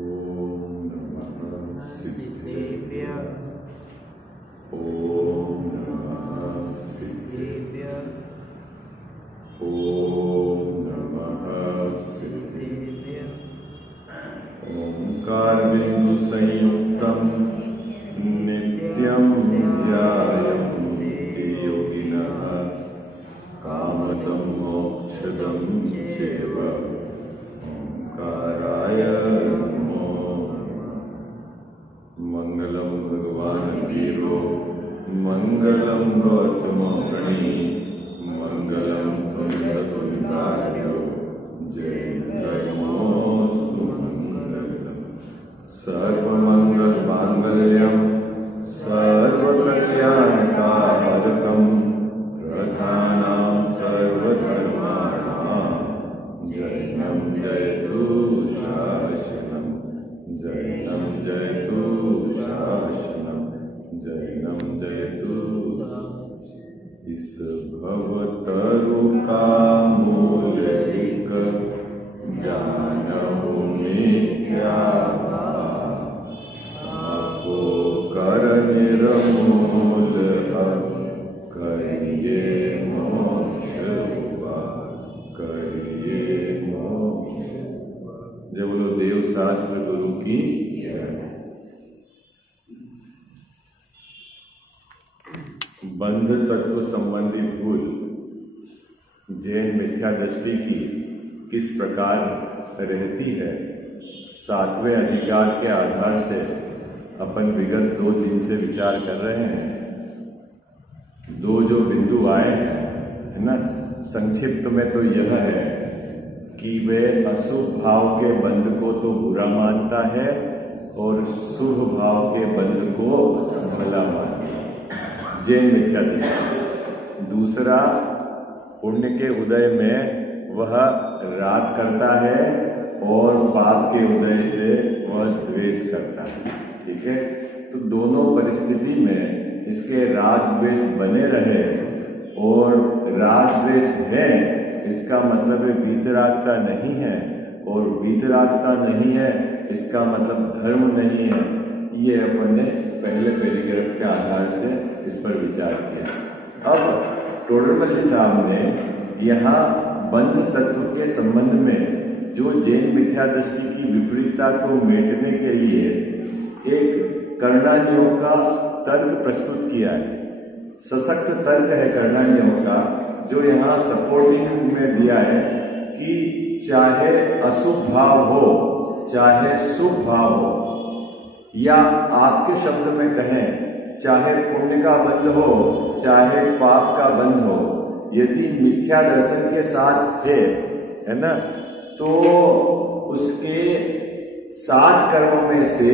ओम नमः सिद्धेभ्य ओम नमः सिद्धेभ्य ओम नमः सिद्धेभ्य ओंकार बिंदु संयुक्तम नित्यं ध्यायन्ति योगिनः कामदं मोक्षदं चैव ओंकाराय नमो नमः। मंगलम भगवान वीरो मंगलम गौतमो गणी मंगलम कुंडकुंडार्यो जय नमोस्तु मंगलम सर्वमंगल मांगल्यम सर्वकल्याणकारकम प्रधानां सर्वधर्माणां जैनं जयतु शासनम जैनं जयतु शासनम जैनं जयतु। इस भवतरु का मूल एक जानहु मिथ्या आपो कर निर्मूल अब करिए मोक्ष हुआ करिए मोक्ष। जय बोलो देव शास्त्र गुरु की जय। बंध तत्व संबंधी भूल जैन मिथ्या दृष्टि की किस प्रकार रहती है, 7वें अधिकार के आधार से अपन विगत 2 दिन से विचार कर रहे हैं। 2 जो बिंदु आए हैं है ना, संक्षिप्त में तो यह है कि वे अशुभ भाव के बंध को तो बुरा मानता है और शुभ भाव के बंध को भला मानता है, जैन मिथ्या दृष्टि। दूसरा, पुण्य के उदय में वह राग करता है और पाप के उदय से वह द्वेष करता है। ठीक है, तो दोनों परिस्थिति में इसके राग द्वेष बने रहे और राग द्वेष है इसका मतलब है वीतरागता नहीं है, और वीतरागता नहीं है इसका मतलब धर्म नहीं है। ये अपन ने पहले पैराग्राफ के आधार से इस पर विचार किया। अब टोडरमल साहब ने यहाँ बंध तत्व के संबंध में जो जैन मिथ्या दृष्टि की विपरीतता को मेटने के लिए एक कर्णानियों का तर्क प्रस्तुत किया है। सशक्त तर्क है कर्णानियों का, जो यहाँ सपोर्टिंग में दिया है कि चाहे अशुभ भाव हो चाहे शुभ भाव हो, या आपके शब्द में कहें चाहे पुण्य का बंध हो चाहे पाप का बंध हो, यदि मिथ्या दर्शन के साथ है ना, तो उसके 7 कर्म में से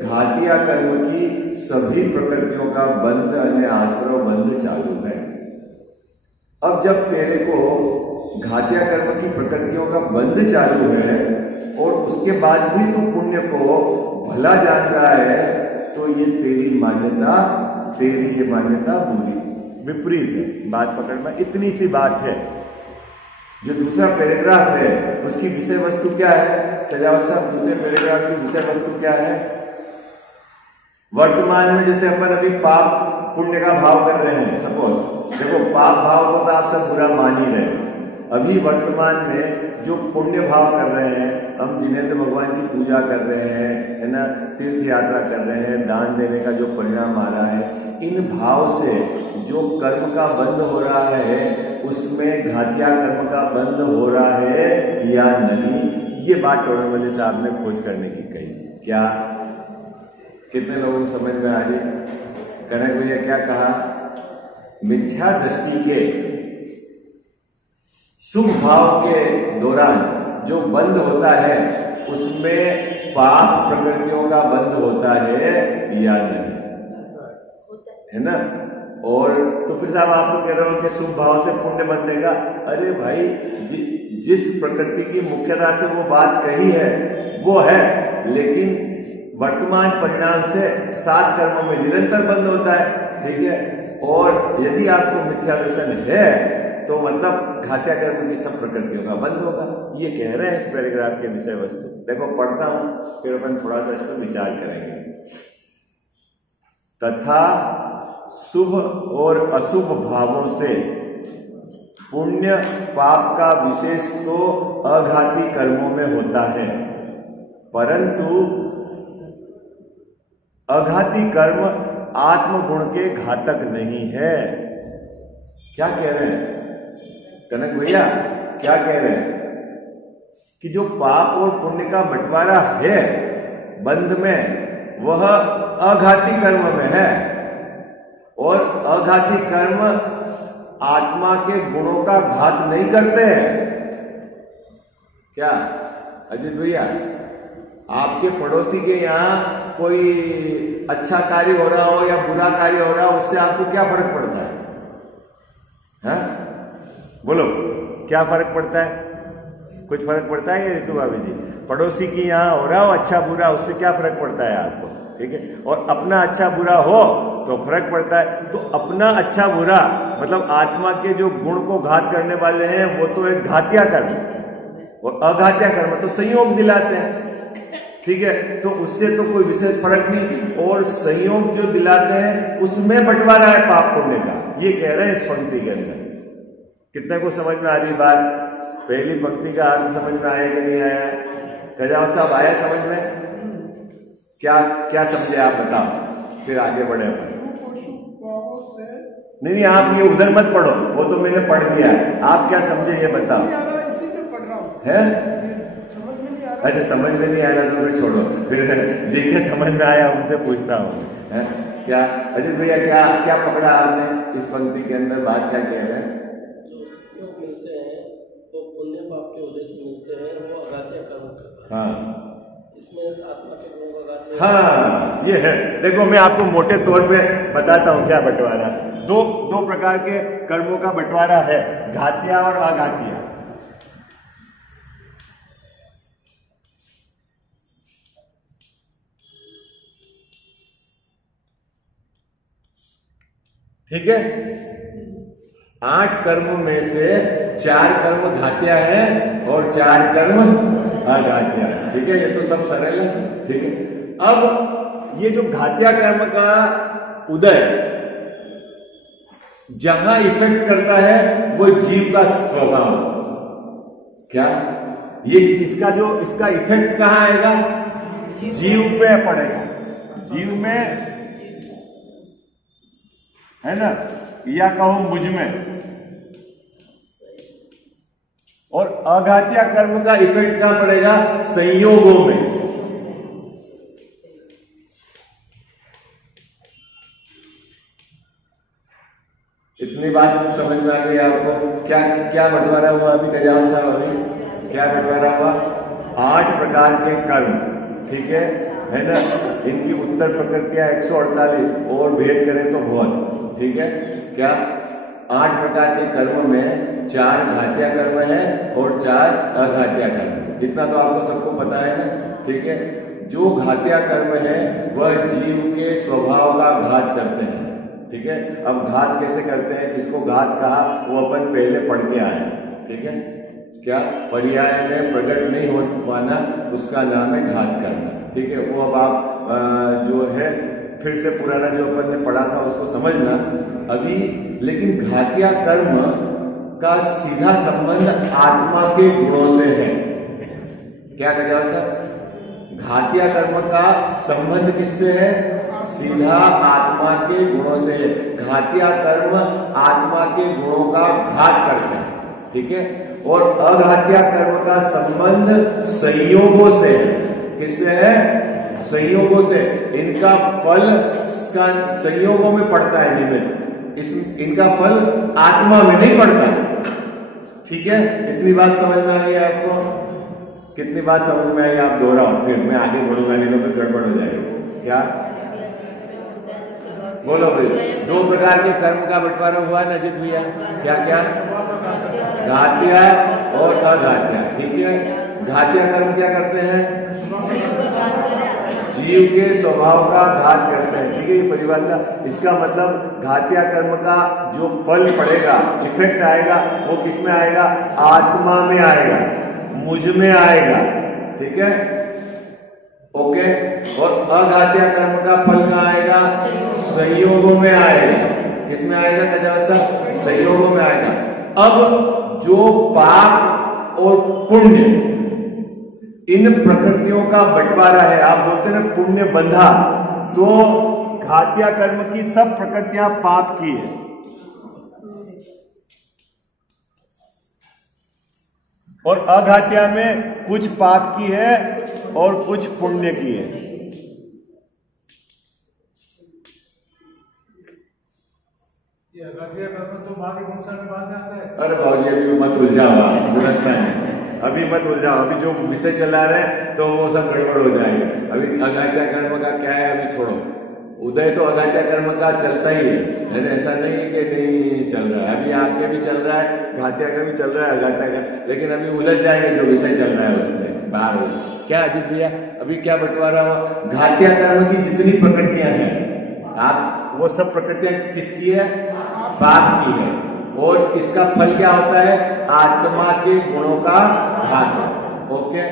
घातिया कर्म की सभी प्रकृतियों का बंध यानी आश्रव बंध चालू है। अब जब तेरे को घातिया कर्म की प्रकृतियों का बंध चालू है और उसके बाद भी तू पुण्य को भला जान रहा है, तो ये तेरी ये मान्यता बुरी विपरीत है। बात पकड़ना, इतनी सी बात है। जो दूसरा पैराग्राफ है उसकी विषय वस्तु क्या है तेजावत साहब? दूसरे पैराग्राफ की विषय वस्तु क्या है? वर्तमान में जैसे अपन अभी पाप पुण्य का भाव कर रहे हैं, सपोज देखो पाप भाव को तो आप सब बुरा मान ही रहे हैं। अभी वर्तमान में जो पुण्य भाव कर रहे हैं, हम जिनेंद्र भगवान की पूजा कर रहे हैं, है ना, तीर्थ यात्रा कर रहे हैं, दान देने का जो परिणाम आ रहा है, इन भाव से जो कर्म का बंध हो रहा है उसमें घातिया कर्म का बंध हो रहा है या नहीं, ये बात टोडरमल साहब ने खोज करने की कही। क्या कितने लोगों को समझ में आ रही? कनक भैया क्या कहा? मिथ्या दृष्टि के शुभ भाव के दौरान जो बंध होता है उसमें पाप प्रकृतियों का बंध होता है या नहीं, है ना? और तो फिर साहब आप तो कह रहे हो कि शुभ भाव से पुण्य बंधेगा। अरे भाई, जिस प्रकृति की मुख्यता से वो बात कही है वो है, लेकिन वर्तमान परिणाम से 7 कर्मों में निरंतर बंद होता है। ठीक है, और यदि आपको मिथ्या दर्शन है तो मतलब घात्या कर्म की सब प्रकृतियों का बंद होगा। ये कह रहे हैं इस पैराग्राफ के विषय वस्तु। देखो पढ़ता हूं, फिर अपन थोड़ा सा इस पर विचार करेंगे। तथा शुभ और अशुभ भावों से पुण्य पाप का विशेष तो अघाती कर्मों में होता है, परंतु अघाती कर्म आत्मगुण के घातक नहीं है। क्या कह रहे हैं कनक भैया, क्या कह रहे हैं कि जो पाप और पुण्य का बंटवारा है बंध में, वह अघाती कर्म में है, और अघाती कर्म आत्मा के गुणों का घात नहीं करते हैं। क्या अजीत भैया, आपके पड़ोसी के यहाँ कोई अच्छा कार्य हो रहा हो या बुरा कार्य हो रहा हो, उससे आपको क्या फर्क पड़ता है? बोलो, क्या फर्क पड़ता है? कुछ फर्क पड़ता है या ऋतु भाभी जी? पड़ोसी की यहाँ हो रहा हो अच्छा बुरा, उससे क्या फर्क पड़ता है आपको? ठीक है, और अपना अच्छा बुरा हो तो फर्क पड़ता है। तो अपना अच्छा बुरा मतलब आत्मा के जो गुण को घात करने वाले हैं वो तो एक घात्या कर्म, और अघात्या कर्म तो संयोग दिलाते हैं। ठीक है, तो उससे तो कोई विशेष फर्क नहीं, और संयोग जो दिलाते हैं उसमें बंटवारा है पाप पुण्य का। ये कह रहे हैं इस पंक्ति के अंदर। कितने को समझ में आ रही बात? पहली पंक्ति का अर्थ समझ में आया कि नहीं आया? कजाव साहब आया समझ में? क्या क्या समझे आप बताओ, फिर आगे बढ़े अपन। नहीं, आप ये उधर मत पढ़ो, वो तो मैंने पढ़ दिया। आप क्या समझे ये बताओ। है अच्छा, समझ में नहीं आया तो फिर छोड़ो, फिर देखे समझ में आया उनसे पूछता हूँ। क्या अजीत भैया, क्या क्या पकड़ा आपने इस पंक्ति के अंदर? बात क्या कह रहे हैं? जो संयोग मिलते हैं वो पुण्य पाप के वजह से मिलते हैं, वो अघात्य कर्म करता है। हाँ, इसमें आत्मा के गुणों का घात नहीं। हाँ, ये है। देखो मैं आपको मोटे तौर पे बताता हूँ क्या बंटवारा। दो प्रकार के कर्मों का बंटवारा है, घातिया और अघातिया। ठीक है, 8 कर्मों में से 4 कर्म घातिया है और 4 कर्म अघातिया है। ठीक है, ये तो सब सरल है। ठीक है, अब ये जो घातिया कर्म का उदय जहां इफेक्ट करता है वो जीव का स्वभाव। क्या ये इसका इफेक्ट कहां आएगा? जीव पे पड़ेगा, जीव में, है ना, या कहो मुझ में। और अघातिया कर्म का इफेक्ट कहां पड़ेगा? संयोगों में। इतनी बात समझ में आ गई आपको? क्या क्या बंटवारा हुआ अभी कजाव साहब? अभी क्या बंटवारा हुआ? 8 प्रकार के कर्म। ठीक है ना, इनकी उत्तर प्रकृतियां 148 और भेद करें तो बहुत। ठीक है, क्या 8 प्रकार के कर्म में 4 घातिया कर्म है और 4 अघातिया कर्म। इतना तो आपको सबको पता है ना? ठीक है, जो घातिया कर्म है वह जीव के स्वभाव का घात करते हैं। ठीक है, अब घात कैसे करते हैं, किसको घात कहा, वो अपन पहले पढ़ के आए। ठीक है, क्या पर्याय में प्रकट नहीं हो पाना उसका नाम है घात करना। ठीक है, वो अब आप जो है फिर से पुराना जो अपन ने पढ़ा था उसको समझना अभी। लेकिन घातिया कर्म का सीधा संबंध आत्मा के गुणों से है। क्या कह जाओ सर? घातिया कर्म का संबंध किससे है? सीधा आत्मा के गुणों से। घातिया कर्म आत्मा के गुणों का घात करते हैं। ठीक है, और अघातिया कर्म का संबंध संयोगों से है। किससे है? संयोगों से। इनका फल संयोगों में पड़ता है निमित्त, इनका फल आत्मा में नहीं पड़ता। ठीक है, इतनी बात समझ में आ गई आपको? कितनी बात समझ में आई? आप दोहराओ, फिर मैं आगे बढ़ूंगा, नहीं तो गड़बड़ हो जाएगी। क्या बोलो भाई? 2 प्रकार के कर्म का बंटवारा हुआ ना अजीत भैया? क्या क्या? घातिया और अघातिया। ठीक है, घातिया कर्म क्या करते हैं? जीव के स्वभाव का घात करते हैं। ठीक है, ये परिभाषा। इसका मतलब घातिया कर्म का जो फल पड़ेगा, इफेक्ट आएगा, वो किस में आएगा? आत्मा में आएगा, मुझ में आएगा। ठीक है, ओके। और अघातिया कर्म का फल कहाँ आएगा? संयोगों में आएगा। किस में आएगा गजावस्था? संयोगों में आएगा। अब जो पाप और पुण्य, इन प्रकृतियों का बंटवारा है। आप बोलते हैं ना पुण्य बंधा, तो घातिया कर्म की सब प्रकृतियां पाप की है, और अघातिया में कुछ पाप की है और कुछ पुण्य की है। ये अघातिया कर्म तो भाग्य संसार के बाद में आता है। अरे भाजी अभी मत उलझाओ, अभी मत उलझाओ। अभी जो विषय चला रहे हैं तो वो सब गड़बड़ हो जाएंगे। अभी अघातिया कर्म का क्या है, अभी छोड़ो। उदय तो अघातिया कर्म का चलता ही है, ऐसा नहीं है कि नहीं चल रहा है। अभी आपके भी चल रहा है, घातिया का भी चल रहा है, अघातिया का, लेकिन अभी उलझ जाएंगे जो विषय चल रहा है उसमें बाहर हो। क्या अजीत भैया, अभी क्या बंटवारा हुआ? घातिया कर्म की जितनी प्रकृतियां हैं, आप वो सब प्रकृतियां किसकी है? पाप की है। और इसका फल क्या होता है? आत्मा के गुणों का घात। ओके।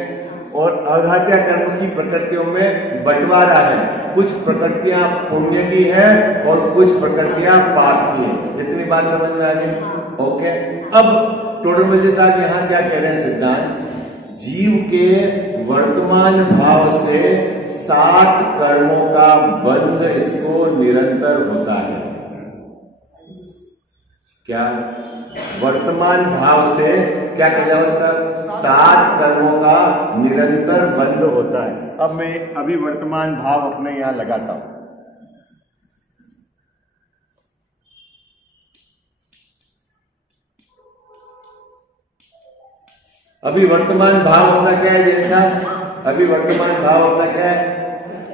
और अघातिया कर्म की प्रकृतियों में बंटवारा है, कुछ प्रकृतियां पुण्य की है और कुछ प्रकृतियां पाप की है। इतनी बात समझ में आ गई? ओके। अब टोडरमल साहब यहाँ क्या कह रहे हैं सिद्धांत? जीव के वर्तमान भाव से 7 कर्मों का बंध इसको निरंतर होता है। क्या? वर्तमान भाव से क्या कह जाओ सर? 7 कर्मों का निरंतर बंध होता है। अब मैं अभी वर्तमान भाव अपने यहां लगाता हूं। अभी वर्तमान भाव अपना क्या है जैन साहब? अभी वर्तमान भाव अपना क्या है?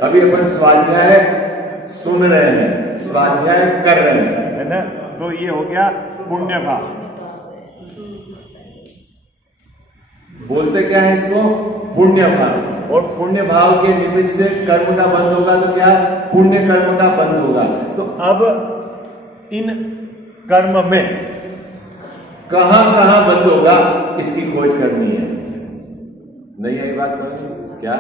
अभी अपन स्वाध्याय सुन रहे हैं, स्वाध्याय कर रहे हैं, है ना? तो ये हो गया पुण्य भाव। बोलते क्या है इसको? पुण्य भाव। और पुण्य भाव के निमित्त से कर्म का बंध होगा तो क्या? पुण्य कर्म का बंध होगा। तो अब इन कर्म में कहां कहां बंध होगा, इसकी खोज करनी है। नहीं आई बात समझ? क्या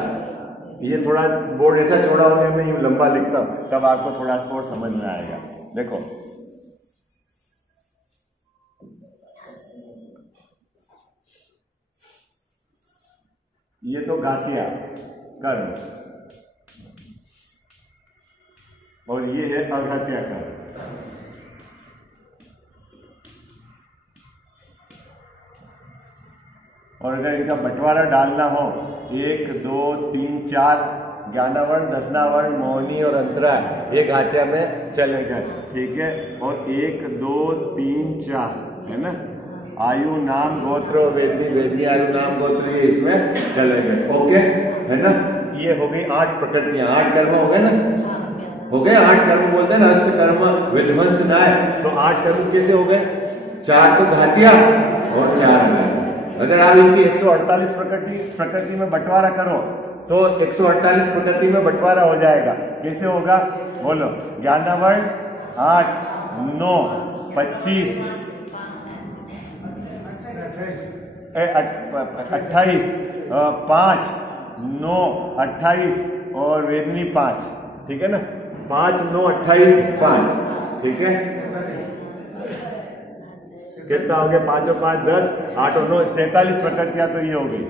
ये थोड़ा बोर्ड ऐसा छोड़ा होने में यूं लंबा लिखता हूं, तब आपको थोड़ा और समझ में आएगा। देखो, ये तो घातिया कर्म और ये है अघातिया कर्म। और अगर इनका बंटवारा डालना हो 1 2 3 4 ज्ञानावर्ण, दशनावर्ण, मोहनी और अंतरा, ये घातिया में चलेगा। ठीक है। और 1 2 3 4 है ना, आयु नाम गोत्र वेदनी, वेदनी आयु नाम गोत्र, ये इसमें चलेगा। ओके, है ना? ये हो गई 8 प्रकृतियां, 8 कर्म हो गए ना, हो गए 8 कर्म। बोलते हैं ना अष्ट कर्म विध्वंस ना है, तो 8 कर्म कैसे हो गए? 4 तो घातिया और 4 में। अगर आप इनकी 148 प्रकृति में बंटवारा करो तो 148 प्रकृति में बंटवारा हो जाएगा। कैसे होगा बोलो? ज्ञानावर्ण 8 9 25 28 5 9 28 और वेदनी 5। ठीक है ना? 5 9 28 5। ठीक है, कितना हो गया? 5 और 5 10, 8 और 9 47 प्रकृतियां तो ये हो गई।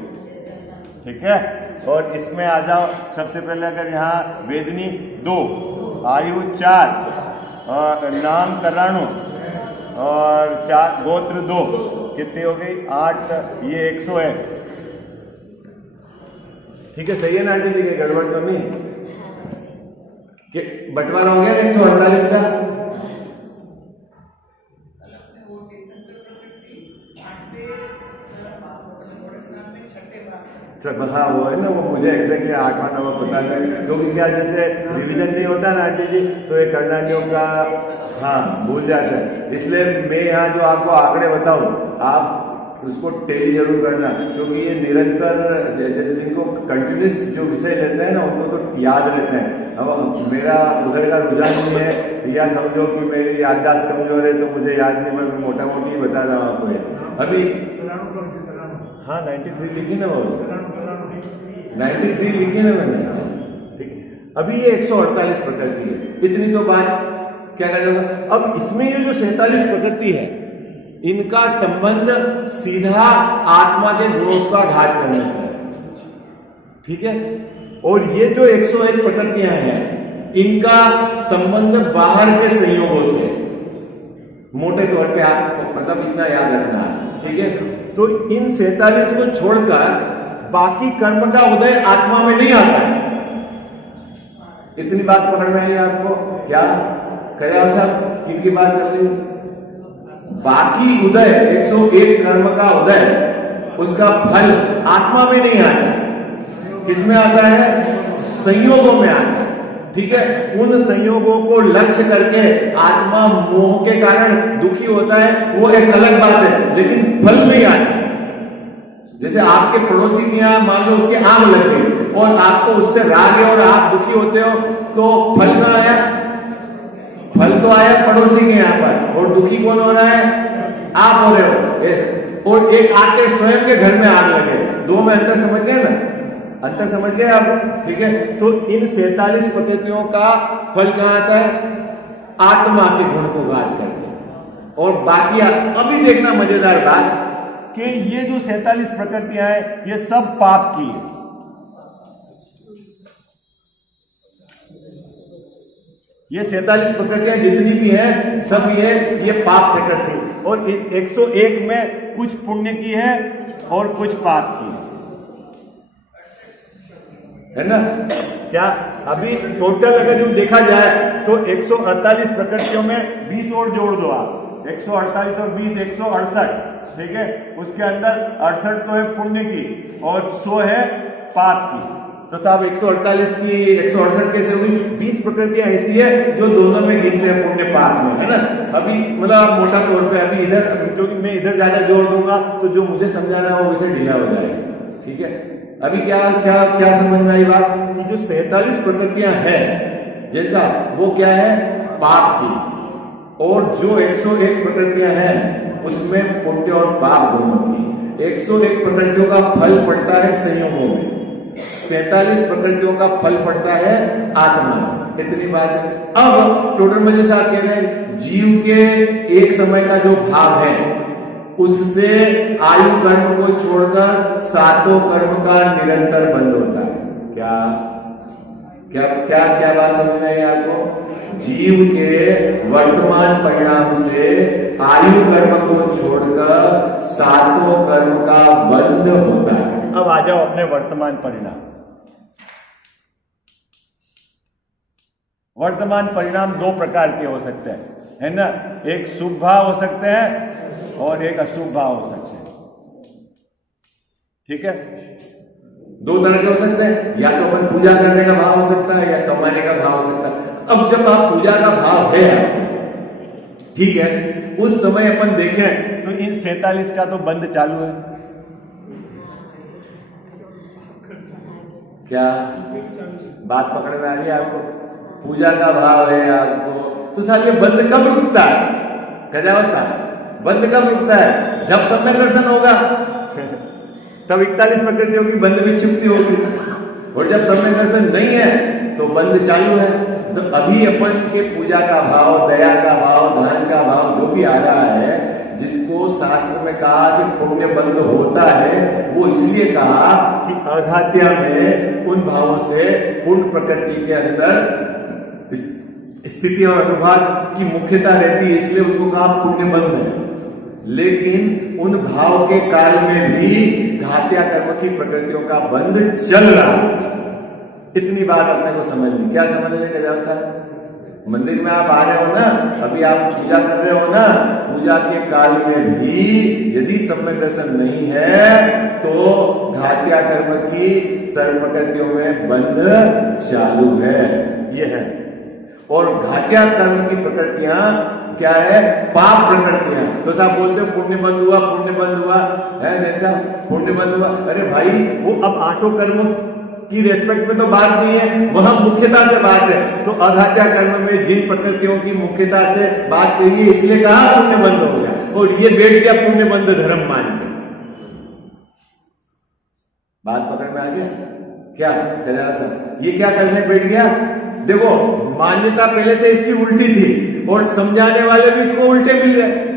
ठीक है। और इसमें आ जाओ, सबसे पहले अगर यहाँ वेदनी 2, आयु 4 और नाम तराणु और 4 गोत्र 2, कितनी हो गई? 8, ये 100 है। ठीक है, सही है ना आंटी जी? गड़बड़ तो नहीं? बंटवारा हो गया 148 का। हाँ वो है ना, वो मुझे एग्जैक्टली 8वां 9वां पता नहीं, क्योंकि क्या जैसे रिवीजन नहीं होता ना आंटी जी, तो ये करनानियों का हाँ भूल जाता है। इसलिए मैं यहाँ जो आपको आंकड़े बताऊं, आप उसको टेली जरूर करना, क्योंकि ये निरंतर, जैसे जिनको कंटिन्यूस जो विषय लेते हैं ना उनको तो याद रहते हैं। अब मेरा उधर का रुझान नहीं है, या समझो कि मेरी याददाश्त कमजोर है तो मुझे याद नहीं, मैं मोटा मोटी ही बता रहा हूँ आपको। अभी हाँ 93 लिखी ना, वो 93 लिखी ना मैंने, ठीक। अभी ये 148 प्रकृति है, इतनी तो बात क्या करेगा। अब इसमें ये जो 47 प्रकृति है, इनका संबंध सीधा आत्मा के गुणों का घात करने से है, ठीक है। और ये जो 101 प्रकृतियां हैं, इनका संबंध बाहर के संयोगों से, मोटे तौर पे आप मतलब इतना याद रखना है, ठीक है। तो इन 47 को छोड़कर बाकी कर्म का उदय आत्मा में नहीं आता है। इतनी बात पकड़ में आई आपको? क्या कया साहब, किनकी बात चल रही है? बाकी उदय 101 कर्म का उदय, उसका फल आत्मा में नहीं आता, किसमें आता है? संयोगों में आता है, ठीक है। उन संयोगों को लक्ष्य करके आत्मा मोह के कारण दुखी होता है, वो एक अलग बात है, लेकिन फल नहीं आता। जैसे आपके पड़ोसी की यहाँ मान लो उसकी आग लग गई और आपको उससे राग है और आप दुखी होते हो, तो फल कहां आया? फल तो आया पड़ोसी के यहाँ पर, और दुखी कौन हो रहा है? आप हो रहे हो। और एक आके स्वयं के घर में आग लगे, दो में अंतर समझ गए ना? अंतर समझ गए आप, ठीक है। तो इन 47 प्रकृतियों का फल कहां आता है? आत्मा के गुण को घात करके। और बाकी अभी देखना मजेदार बात कि ये जो 47 प्रकृतियां हैं, ये सब पाप की है। ये 47 प्रकृतियां जितनी भी हैं, सब ये पाप प्रकृति, और इस 101 में कुछ पुण्य की है और कुछ पाप की है ना? क्या अभी टोटल अगर जो देखा जाए तो 148 प्रकृतियों में 20 और जोड़ दो आप, 148 और 20 168, ठीक है। उसके अंदर 68 तो है पुण्य की और 100 है पाप की। तो साहब 148 की 168 कैसे होगी? 20 प्रकृतियां ऐसी है जो दोनों में गिनते हैं, पुण्य पाप में, है ना। अभी मतलब मोटा तौर पे अभी इधर, क्योंकि मैं इधर ज्यादा जोड़ दूंगा तो जो मुझे समझाना है वो वैसे ढीला हो जाएगा, ठीक है। अभी क्या क्या क्या समझ में आई बात कि जो 47 प्रकृतियां हैं जैसा, वो क्या है? पाप की। और जो 101 प्रकृतियां हैं उसमें पुण्य और पाप दोनों की। 101 प्रकृतियों का फल पड़ता है संयोगों में, 47 प्रकृतियों का फल पड़ता है आत्मा में। इतनी बात है। अब टोटल में जैसा आप कह रहे हैं, जीव के एक समय का जो भाव है उससे आयु कर्म को छोड़कर सातों कर्म का निरंतर बंद होता है। क्या क्या क्या क्या बात समझ में आई आपको? जीव के वर्तमान परिणाम से आयु कर्म को छोड़कर सातों कर्म का बंद होता है। अब आ जाओ अपने वर्तमान परिणाम। वर्तमान परिणाम दो प्रकार के हो सकते हैं, है ना। एक शुभ भाव हो सकते हैं और एक अशुभ भाव हो सकते हैं, ठीक है। दो तरह के हो सकते हैं, या तो अपन पूजा करने का भाव हो सकता है या कमाने का भाव हो सकता है। अब जब आप पूजा का भाव है, ठीक है, उस समय अपन देखें तो इन 47 का तो बंद चालू है। क्या बात पकड़ में आ रही है आपको? पूजा का भाव है आपको, तो साहब ये बंद कब रुकता है? कह साहब बंद कब रुकता है? जब सम्यक दर्शन होगा तब 41 प्रकृतियों की बंद विक्षिप्ति होगी, और जब सम्यक दर्शन नहीं है तो बंद चालू है। तो अभी अपन के पूजा का भाव, दया का भाव, दान का भाव जो भी आ रहा है, जिसको शास्त्र में कहा कि पुण्य बंद होता है, वो इसलिए कहा कि अघात्या में उन भावों से पुण्य प्रकृति के अंदर स्थिति और अनुभाग की मुख्यता रहती है, इसलिए उसको कहा पुण्य बंद है। लेकिन उन भाव के काल में भी घात्या कर्म की प्रकृतियों का बंद चल रहा है। इतनी बात अपने को समझ ली। क्या समझ रहे कजाल साहब? मंदिर में आप आ रहे हो ना, अभी आप पूजा कर रहे हो ना, पूजा के काल में भी यदि सम्यक दर्शन नहीं है तो घात्या कर्म की सर्व प्रकृतियों में बंद चालू है, ये है। और घात्या कर्म की प्रकृतियां क्या है? पाप प्रकृतियां। तो साहब बोलते हो पुण्य बंद हुआ, पुण्य बंद हुआ, अच्छा पुण्य बंद हुआ। अरे भाई वो अब आठों कर्म की रेस्पेक्ट में तो बात नहीं है, वहां मुख्यता से बात है। तो अघात्या कर्म में जिन प्रकृतियों की मुख्यता से बात कही है इसलिए कहा पुण्य बंद हो गया, और ये बैठ गया पुण्य बंद धर्म मान के। बात पकड़ में आ गया क्या कल्याण साहब? ये क्या करने बैठ गया? देखो मान्यता पहले से इसकी उल्टी थी और समझाने वाले भी इसको उल्टे मिल गए।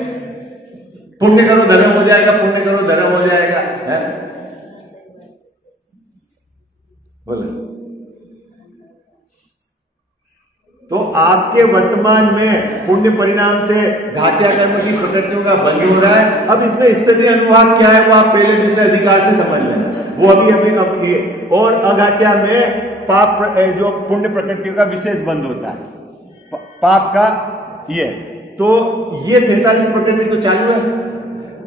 पुण्य करो धर्म हो जाएगा, पुण्य करो धर्म हो जाएगा, है? बोले तो आपके वर्तमान में पुण्य परिणाम से घात्या कर्म की प्रकृतियों का बंद हो रहा है। अब इसमें स्थिति अनुभाग क्या है वो आप पहले दूसरे अधिकार से समझ लेना, वो अभी ये। और अघात्या में पाप जो पुण्य प्रकृतियों का विशेष बंद होता है, पाप का ये। तो ये 47 प्रकृति तो चालू है,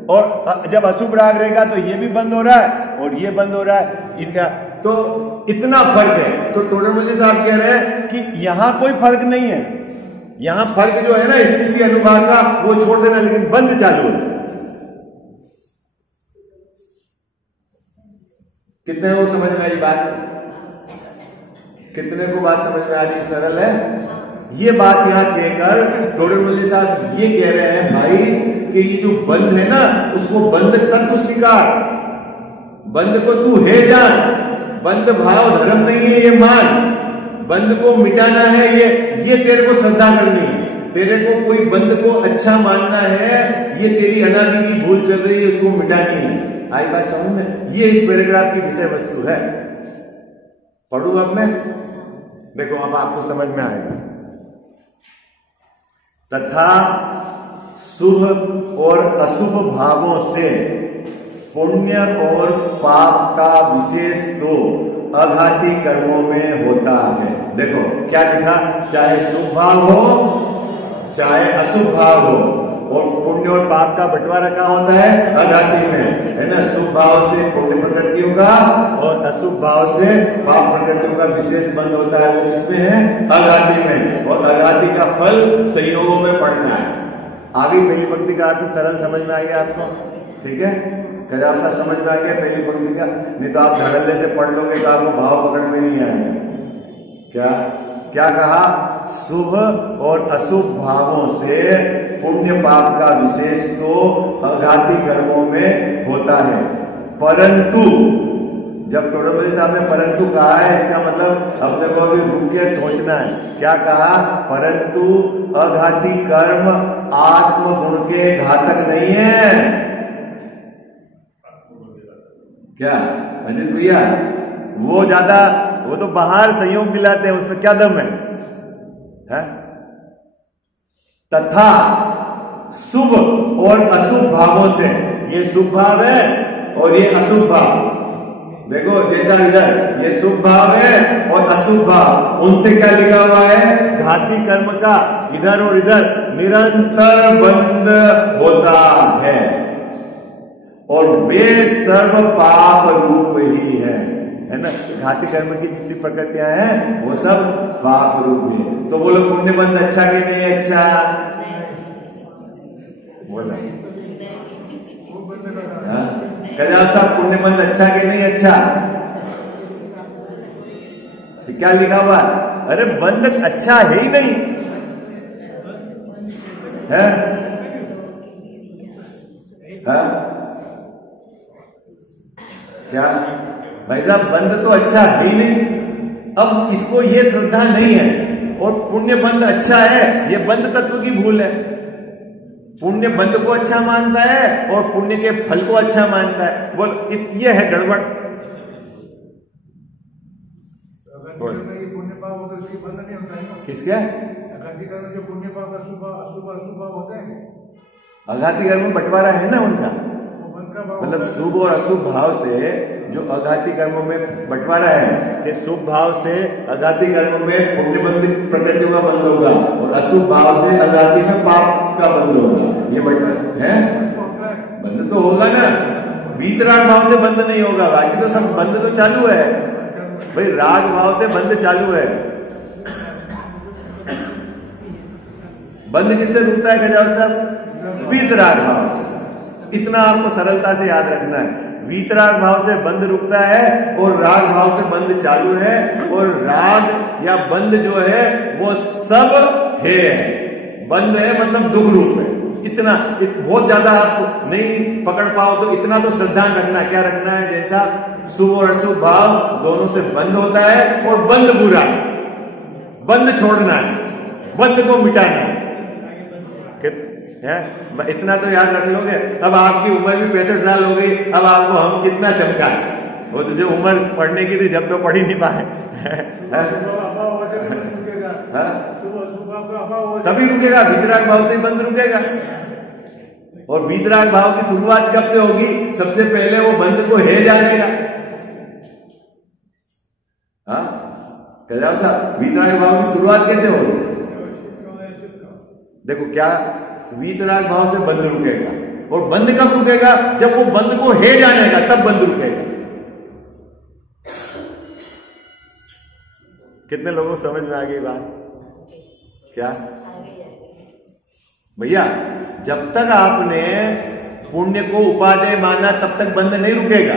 और जब अशुभ राग रहेगा तो ये भी बंद हो रहा है और ये बंद हो रहा है इनका। तो इतना फर्क है। तो टोडरमल साहब कह रहे हैं कि यहां कोई फर्क नहीं है, यहां फर्क जो है ना स्थिति अनुभाग का वो छोड़ देना, लेकिन बंद चालू है। कितने को समझ में आई बात? कितने को बात समझ में आ रही? सरल है ये बात। यहां कहकर टोडरमल साहब ये कह रहे हैं भाई कि ये जो बंद है ना उसको बंद तत्व स्वीकार, बंद को तू है जान, बंद भाव धर्म नहीं है ये मान, बंद को मिटाना है ये तेरे को श्रद्धा करनी है। तेरे को कोई बंद को अच्छा मानना है, ये तेरी अनादि की भूल चल रही है, इसको मिटानी है। आई बात समझ में? ये इस पैराग्राफ की विषय वस्तु है। पढ़ू अब मैं? देखो अब आपको समझ में आएगा। तथा शुभ और अशुभ भावों से पुण्य और पाप का विशेष तो अघाती कर्मों में होता है। देखो क्या लिखा, चाहे शुभ भाव हो चाहे अशुभ भाव हो, और पुण्य और पाप का बंटवारा क्या होता है? अघाती में, है ना? शुभ भाव से पुण्य प्रकृतियों का और अशुभ भाव से पाप प्रकृतियों का विशेष बंद होता है। वो किसमें है? अघाती में। और अघाती का फल संयोगों में पड़ना है। आगे पहली पंक्ति का अर्थ सरल समझ में आ गया आपको? ठीक है, कल्याण साहब समझ में आ गया पहली पंक्ति का? नहीं तो आप धड़ल्ले से पढ़ लोगे तो आपको भाव पकड़ में नहीं आएगा। क्या क्या कहा? शुभ और अशुभ भावों से पुण्य पाप का विशेष तो अघाती कर्मों में होता है। परंतु जब टोडरमल साहब ने परंतु कहा है, इसका मतलब अपने को भी रुक के सोचना है। क्या कहा? परंतु अघाती कर्म आत्म गुण के घातक नहीं है। क्या अजित भैया? वो ज्यादा, वो तो बाहर संयोग दिलाते हैं, उसमें क्या दम है? तथा शुभ और अशुभ भावों से, ये शुभ भाव है और ये अशुभ भाव। देखो जैसा इधर ये शुभ भाव है और अशुभ भाव, उनसे क्या लिखा हुआ है? घाती कर्म का इधर और इधर निरंतर बंद होता है, और वे सर्व पाप रूप ही है ना? घाती कर्म की जितनी प्रकृतियां हैं वो सब पाप रूप में। तो बोलो पुण्य बंद अच्छा कि नहीं अच्छा? बोला कल्याण साहब, पुण्य बंद अच्छा कि नहीं अच्छा? तो क्या लिखा हुआ? अरे बंद अच्छा है ही नहीं है? क्या भाई साहब, बंद तो अच्छा है ही नहीं। अब इसको ये श्रद्धा नहीं है, और पुण्य बंद अच्छा है, ये बंद तत्व की भूल है। पुण्य बंद को अच्छा मानता है और पुण्य के फल को अच्छा मानता है। बोल ये है गड़बड़। पुण्य पाप होता है, बंद नहीं होता है। किसके? अघाती कर्म जो पुण्य पाप अशुभ अशुभ होते हैं, अघाती कर्म में बंटवारा है ना उनका, मतलब शुभ और अशुभ भाव से जो अघाती कर्मों में बंटवारा है कि शुभ भाव से अघाती कर्म में पुण्यबंध प्रकृतियों का बंद होगा और अशुभ भाव से अघाती में पाप का बंद होगा। ये बंटवारा है, बंद तो होगा ना, वीतराग भाव से बंद नहीं होगा, बाकी तो सब बंद तो चालू है भाई। राग भाव से बंद चालू है। बंद किससे रुकता है गजाव साहब? वीतराग भाव से। इतना आपको सरलता से याद रखना है। वीतराग भाव से बंध रुकता है और राग भाव से बंध चालू है, और राग या बंध जो है वो सब है, बंध है मतलब दुख रूप है। इतना बहुत ज्यादा आप नहीं पकड़ पाओ तो इतना तो श्रद्धा रखना है। क्या रखना है? जैसा शुभ और अशुभ भाव दोनों से बंध होता है, और बंध बुरा, बंध छोड़ना है, बंध को मिटाना है। इतना तो याद रख लोगे। अब आपकी उम्र भी 65 साल हो गई, अब आपको हम कितना चमकाए। वो तो जो उम्र पढ़ने की थी जब तो पढ़ ही नहीं पाए तभी रुकेगा, वीतराग भाव से ही बंध रुकेगा। और वीतराग भाव की शुरुआत कब से होगी? सबसे पहले वो बंध को हे जानेगा। कल्याण साहब, वीतराग भाव की शुरुआत कैसे होगी? देखो क्या, वीतराग भाव से बंध रुकेगा, और बंध कब रुकेगा? जब वो बंध को हे जानेगा, तब बंध रुकेगा। कितने लोगों को समझ में आ गई बात? क्या भैया, जब तक आपने पुण्य को उपादेय माना तब तक बंध नहीं रुकेगा।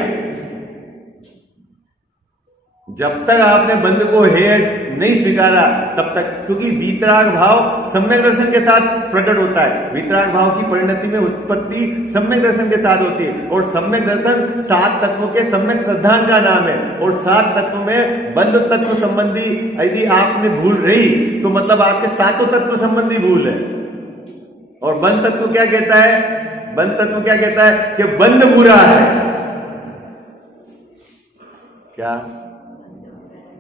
जब तक आपने बंध को हे नहीं स्वीकारा तब तक, क्योंकि वीतराग भाव सम्यक दर्शन के साथ प्रकट होता है। वीतराग भाव की परिणति में उत्पत्ति सम्यक दर्शन के साथ होती है, और सम्यक दर्शन 7 तत्वों के सम्यक श्रद्धान का नाम है। और 7 तत्व में बंध तत्व संबंधी यदि आपने भूल रही तो मतलब आपके 7 तत्व संबंधी भूल है। और बंध तत्व क्या कहता है? बंध तत्व क्या कहता है? कि बंध बुरा है। क्या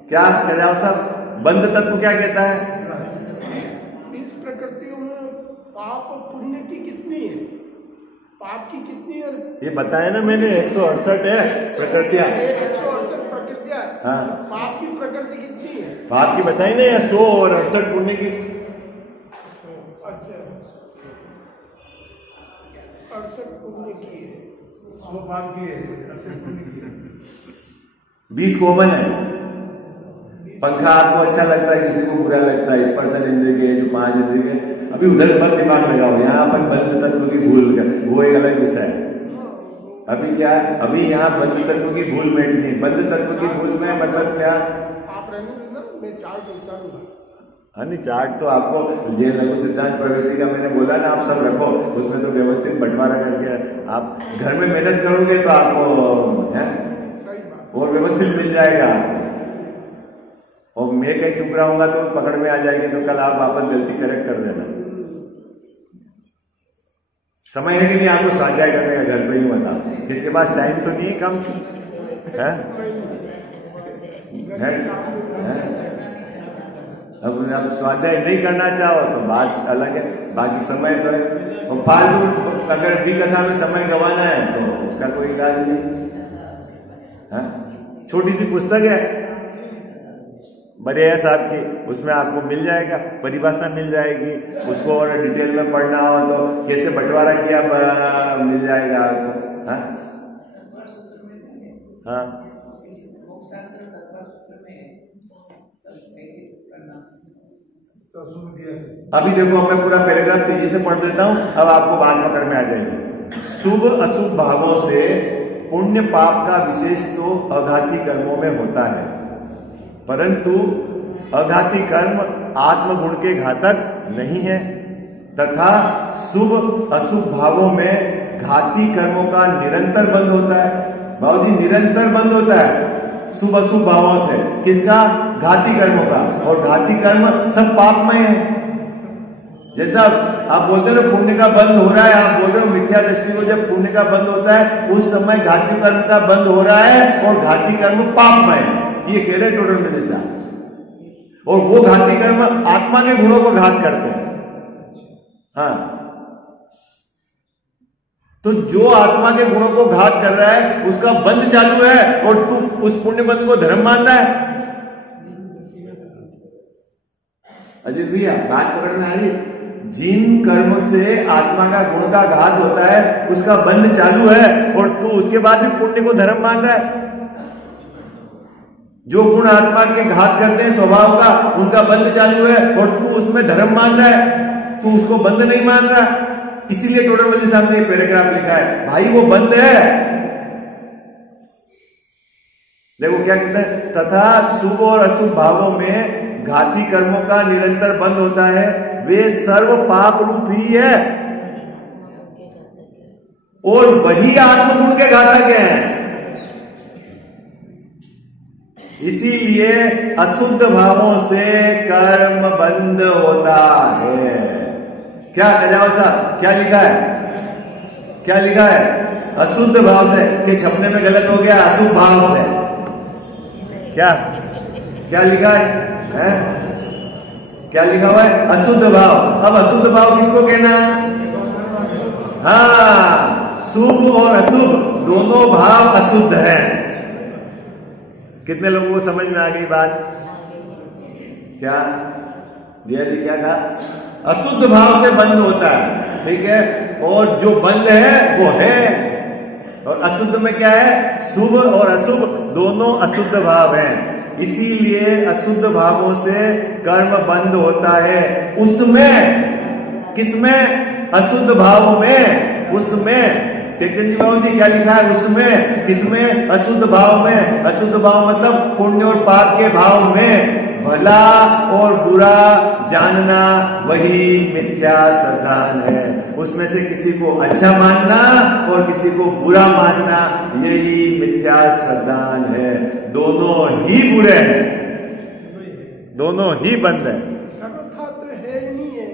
क्या कल्याण साहब, बंध तत्व क्या कहता है? इस प्रकृतियों में पाप और पुण्य की कितनी है, पाप की कितनी है? ये बताया ना मैंने, 168 है प्रकृतियां। 168 प्रकृतियां। हाँ, पाप की प्रकृति कितनी है? पाप की बताई ना, या 100 और 68 पुण्य की। अच्छा, 68 पुण्य की है, 100 पाप की है, 68 पुण्य की है। 20 कॉमन है। पंखा आपको अच्छा लगता है, किसी को बुरा लगता है। स्पर्शन इंद्रिय के जो 5 इंद्रिय के, अभी उधर मत दिमाग लगाओ। यहाँ पर बंध तत्व की भूल, वो एक अलग विषय है। अभी क्या है, अभी यहाँ बंध तत्व की भूल बैठनी। बंध तत्व की भूल में मतलब क्या? आप रहने देना, मैं चार्ट उतारूंगा। हाँ नहीं, चार्ट तो आपको जैन लघु सिद्धांत प्रवेशी का मैंने बोला ना, आप सब रखो, उसमें तो व्यवस्थित बंटवारा करके आप घर में मेहनत करोगे तो आपको है और व्यवस्थित मिल जाएगा। और मैं कहीं चुप रहा हूंगा तो पकड़ में आ जाएगी, तो कल आप वापस गलती करेक्ट कर देना। समय है कि नहीं आपको स्वाध्याय करने का? घर पे ही बताओ, किसके पास टाइम तो नहीं है कम है? अब स्वाध्याय नहीं करना चाहो तो बात अलग है, बाकी समय तो है। और फालतू अगर भी कथा में समय गंवाना है तो उसका कोई इलाज नहीं है। छोटी सी पुस्तक है बरिया साहब की, उसमें आपको मिल जाएगा, परिभाषा मिल जाएगी। उसको और डिटेल में पढ़ना हो तो कैसे बंटवारा किया मिल जाएगा आपको। हाँ हाँ, अभी देखो मैं पूरा पैराग्राफ तेजी से पढ़ देता हूं, अब आपको बात पकड़ में आ जाएगी। शुभ अशुभ भावों से पुण्य पाप का विशेष तो अघाती कर्मों में होता है, परंतु अघाती कर्म आत्मगुण के घातक नहीं है, तथा शुभ अशुभ भावों में घाती कर्मों का निरंतर बंध होता है। बाबूजी, निरंतर बंध होता है शुभ अशुभ भावों से। किसका? घाती कर्मों का। और घाती कर्म सब पापमय है। जैसा आप बोलते हो पुण्य का बंध हो रहा है, आप बोल रहे हो मिथ्या दृष्टि को जब पुण्य का बंध होता है उस समय घाती कर्म का बंध हो रहा है, और घाती कर्म पापमय है, ये कह रहे टोटल में दिशा। और वो घाती कर्म आत्मा के गुणों को घात करते हैं। हाँ, तो जो आत्मा के गुणों को घात कर रहा है उसका बंध चालू है, और तू उस पुण्य बंध को धर्म मान रहा है। अजीत भैया बात पकड़ में आ रही? जिन कर्म से आत्मा का गुण का घात होता है उसका बंध चालू है, और तू उसके बाद भी पुण्य को धर्म मान रहा है। जो गुण आत्मा के घात करते हैं स्वभाव का, उनका बंध चालू है, और तू उसमें धर्म मान रहा है, तू उसको बंध नहीं मान रहा। इसीलिए टोडरमल साहब ने पैराग्राफ लिखा है, भाई वो बंद है। देखो क्या कहते हैं, तथा शुभ और अशुभ भावों में घाती कर्मों का निरंतर बंद होता है, वे सर्व पाप रूप ही है और वही आत्मगुण के घातक हैं। इसीलिए अशुद्ध भावों से कर्म बंद होता है। क्या खजाव साहब क्या लिखा है, क्या लिखा है? अशुद्ध भाव से, कि छपने में गलत हो गया, अशुभ भाव से। क्या क्या लिखा है? क्या लिखा हुआ है? अशुद्ध भाव। अब अशुद्ध भाव किसको कहना है? हाँ, शुभ और अशुभ दोनों भाव अशुद्ध हैं। कितने लोगों को समझ में आ गई बात? क्या जया जी क्या कहा? अशुद्ध भाव से बंद होता है, ठीक है, और जो बंद है वो है। और अशुद्ध में क्या है? शुभ और अशुभ दोनों अशुद्ध भाव हैं। इसीलिए अशुद्ध भावों से कर्म बंद होता है। उसमें, किसमें? अशुद्ध भाव में, उसमें। टेकचंद जी बाबू जी क्या लिखा है? उसमें, किसमें? अशुद्ध भाव में। अशुद्ध भाव मतलब पुण्य और पाप के भाव में। भला और बुरा जानना वही मिथ्या श्रद्धान है। उसमें से किसी को अच्छा मानना और किसी को बुरा मानना, यही मिथ्या श्रद्धान है। दोनों ही बुरे हैं, दोनों ही बंद है। सर्वथा तो है ही नहीं है।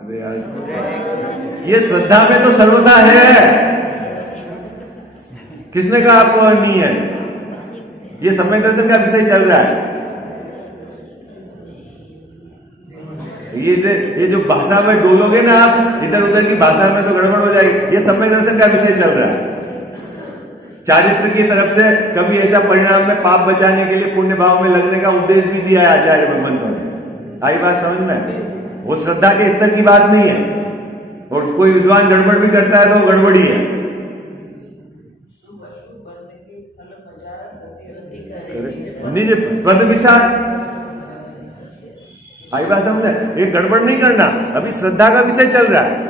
अरे यार, ये श्रद्धा में तो सर्वथा है। किसने कहा आपको नहीं है? ये सम्यक दर्शन का विषय चल रहा है। ये जो भाषा में डोलोगे ना आप, इधर उधर की भाषा में तो गड़बड़ हो जाएगी। ये सम्यक दर्शन का विषय चल रहा है। चारित्र की तरफ से कभी ऐसा परिणाम में पाप बचाने के लिए पुण्य भाव में लगने का उपदेश भी दिया है आचार्य भगवंतों ने। आई बात समझ में? वो श्रद्धा के स्तर की बात नहीं है। और कोई विद्वान गड़बड़ भी करता है तो गड़बड़ी है। निज पद विसार, आई बात समझे? ये गड़बड़ नहीं करना। अभी श्रद्धा का विषय चल रहा है।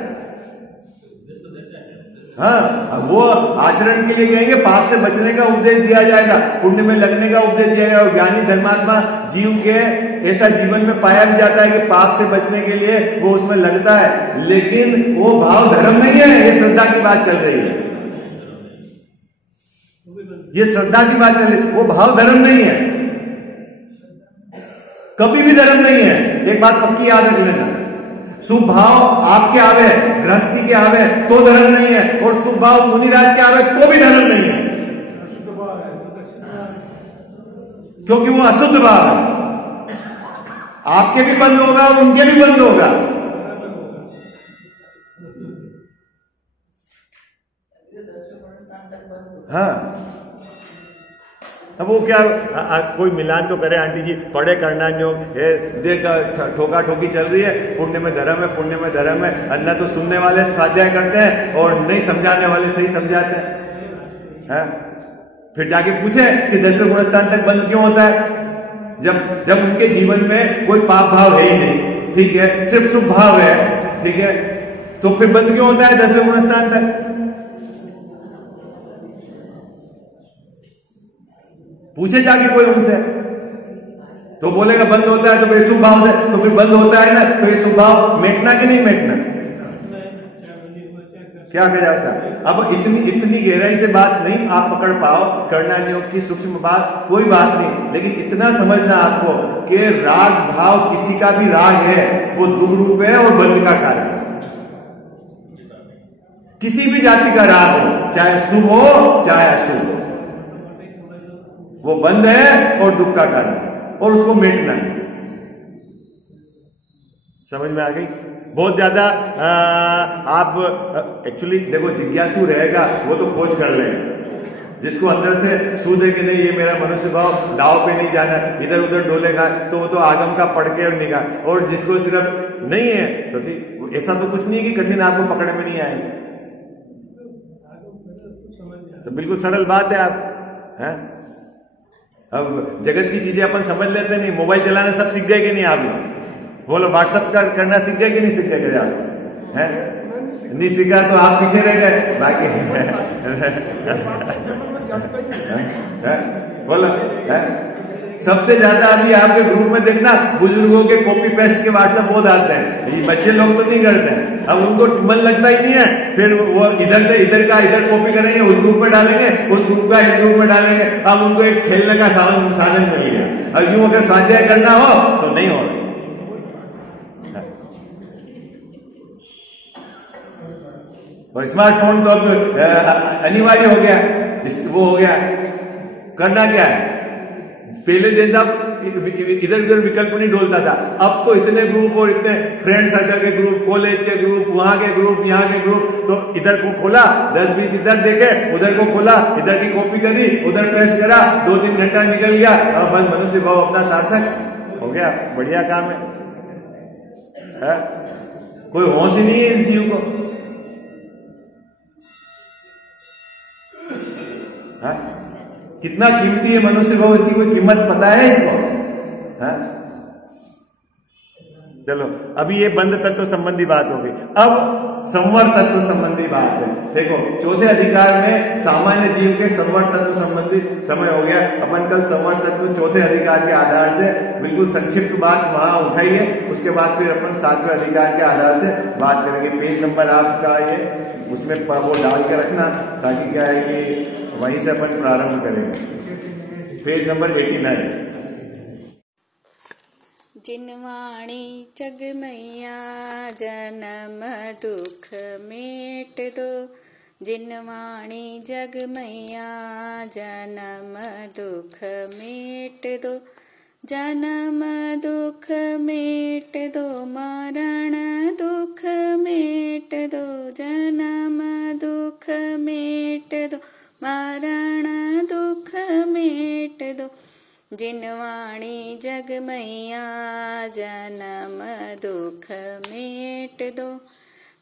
हाँ, अब वो आचरण के लिए कहेंगे, पाप से बचने का उपदेश दिया जाएगा, पुण्य में लगने का उपदेश दिया जाएगा। और ज्ञानी धर्मात्मा जीव के ऐसा जीवन में पाया भी जाता है कि पाप से बचने के लिए वो उसमें लगता है, लेकिन वो भाव धर्म नहीं है। ये श्रद्धा की बात चल रही है, ये श्रद्धा की बात चल रही है। वो भाव धर्म नहीं है, कभी भी धर्म नहीं है। एक बात पक्की याद रख लेना, शुभ भाव आपके आवे, गृहस्थी के आवे तो धर्म नहीं है, और शुभ भाव मुनिराज के आवे तो भी धर्म नहीं है, क्योंकि वो अशुद्ध भाव है। आपके भी बंद होगा और उनके भी बंद होगा। हाँ, अब वो क्या कोई मिलान तो करे आंटी जी, पढ़े करना जो देख ठोका ठोकी चल रही है, पुण्य में धर्म है, पुण्य में धर्म है। अन्ना तो सुनने वाले स्वाध्याय करते हैं और नहीं समझाने वाले सही समझाते हैं। फिर जाके पूछे कि 10वें गुणस्थान तक बंद क्यों होता है? जब उनके जीवन में कोई पाप भाव है ही नहीं, ठीक है, सिर्फ शुभ भाव है, ठीक है, तो फिर बंद क्यों होता है 10वें गुणस्थान तक? पूछे जाके कोई उनसे, तो बोलेगा बंद होता है तो फिर शुभ भाव से, तो फिर बंद होता है ना, तो ये शुभ भाव मेटना कि नहीं मेटना? क्या कह जाता है? अब इतनी गहराई से बात नहीं आप पकड़ पाओ, करना योग की सूक्ष्म बात, कोई बात नहीं, लेकिन इतना समझना आपको कि राग भाव किसी का भी राग है, वो दुख रूप है और बंद का कारण है। किसी भी जाति का राग हो, चाहे शुभ हो चाहे अशुभ हो, वो बंद है और दुख का कारण, और उसको मिटना है। समझ में आ गई? बहुत ज्यादा आप एक्चुअली देखो, जिज्ञासु रहेगा वो तो खोज कर लेगा। जिसको अंदर से सूझ है कि नहीं ये मेरा मनुष्य भाव दाव पे नहीं जाना, इधर उधर डोलेगा, तो वो तो आगम का पढ़ के निकाल। और जिसको सिर्फ नहीं है तो ठीक, ऐसा तो कुछ नहीं है कि कठिन आपको पकड़ने में नहीं आएगा। बिल्कुल सरल बात है। आप हैं, अब जगत की चीजें अपन समझ लेते नहीं। मोबाइल चलाना सब सीख गए कि नहीं आप लोग? बोलो, व्हाट्सएप करना सीख गए कि नहीं सीख गए? हैं, नहीं सीखा तो आप पीछे रह गए बाकी बोलो सबसे ज्यादा अभी आपके ग्रुप में देखना बुजुर्गों के कॉपी पेस्ट के व्हाट्सएप बहुत आते हैं, ये बच्चे लोग तो नहीं करते हैं। अब उनको मन लगता ही नहीं है, फिर वो इधर से इधर का इधर कॉपी करेंगे, उस ग्रुप में डालेंगे, उस ग्रुप का इस ग्रुप में डालेंगे। अब उनको एक खेलने का साधन मिल गया। अब यूं अगर स्वाध्याय करना हो तो नहीं हो। और स्मार्टफोन तो अब अनिवार्य हो गया, वो हो गया। करना क्या है, पहले दिन साहब इधर उधर विकल्प नहीं डोलता था, अब तो इतने ग्रुप और इतने फ्रेंड सर्कल के ग्रुप, कॉलेज के ग्रुप, वहां के ग्रुप, यहाँ के ग्रुप, तो इधर को खोला 10-20 इधर देखे, उधर को खोला, इधर की कॉपी करी, उधर पेस्ट करा, 2-3 घंटा निकल गया और बस मनुष्य भाव अपना सार्थक हो गया। बढ़िया काम है? कोई होश ही नहीं है इस जीव को। कितना कीमती है मनुष्य भाव, इसकी कोई कीमत पता है इसको? चलो अभी ये बंध तत्व संबंधी बात हो गई, अब संवर तत्व संबंधी बात है। देखो चौथे अधिकार में सामान्य जीव के संवर तत्व संबंधी समय हो गया। अपन कल संवर तत्व चौथे अधिकार के आधार से बिल्कुल संक्षिप्त बात वहां उठाई है, उसके बाद फिर अपन 7वें अधिकार के आधार से बात करेंगे। पेज नंबर आपका ये उसमें वो डाल के रखना, ताकि क्या है कि वहीं से अपन प्रारंभ करेंगे। Page number 89। जिनवाणी जग मैया जन्म दुख मेट दो, जिनवाणी जग मैया जन्म दुख मेट दो, जन्म दुख मेट दो, मरण दुख मेट दो, जन्म दुख मेट दो, मरण दुख मेट दो, जिनवाणी जग मैया जन्म दुख मेट दो।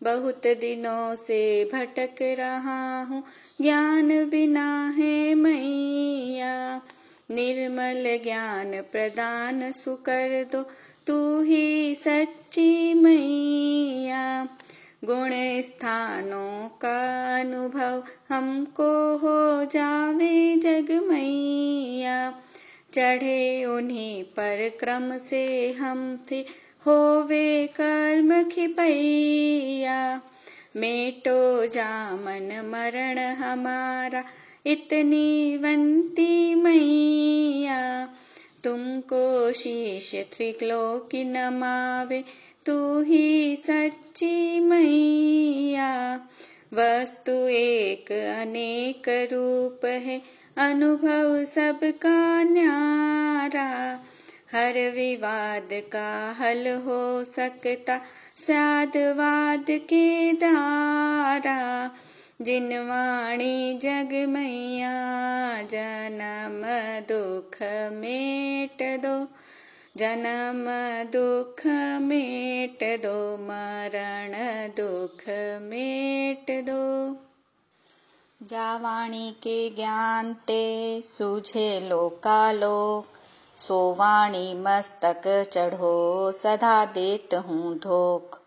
बहुत दिनों से भटक रहा हूँ, ज्ञान बिना है मैया, निर्मल ज्ञान प्रदान सुकर दो, तू ही सच्ची मैया। गुण स्थानों का अनुभव हमको हो जावे जग मैया, चढ़े उन्हीं पर क्रम से हम थे होवे कर्म खिपैया। मेटो जामन मरण हमारा इतनी वंती मैया, तुमको शीश त्रिलोकी नमावे, तू ही सच्ची मैया। वस्तु एक अनेक रूप है, अनुभव सबका न्यारा, हर विवाद का हल हो सकता साधवाद के द्वारा। जिनवाणी जग मैया जन्म दुख मेट दो, जन्म दुख मेट दो, मरण दुख मेट दो। जावाणी के ज्ञान ते सूझे लोकालोक, सोवाणी मस्तक चढ़ो सदा देत हूँ धोख।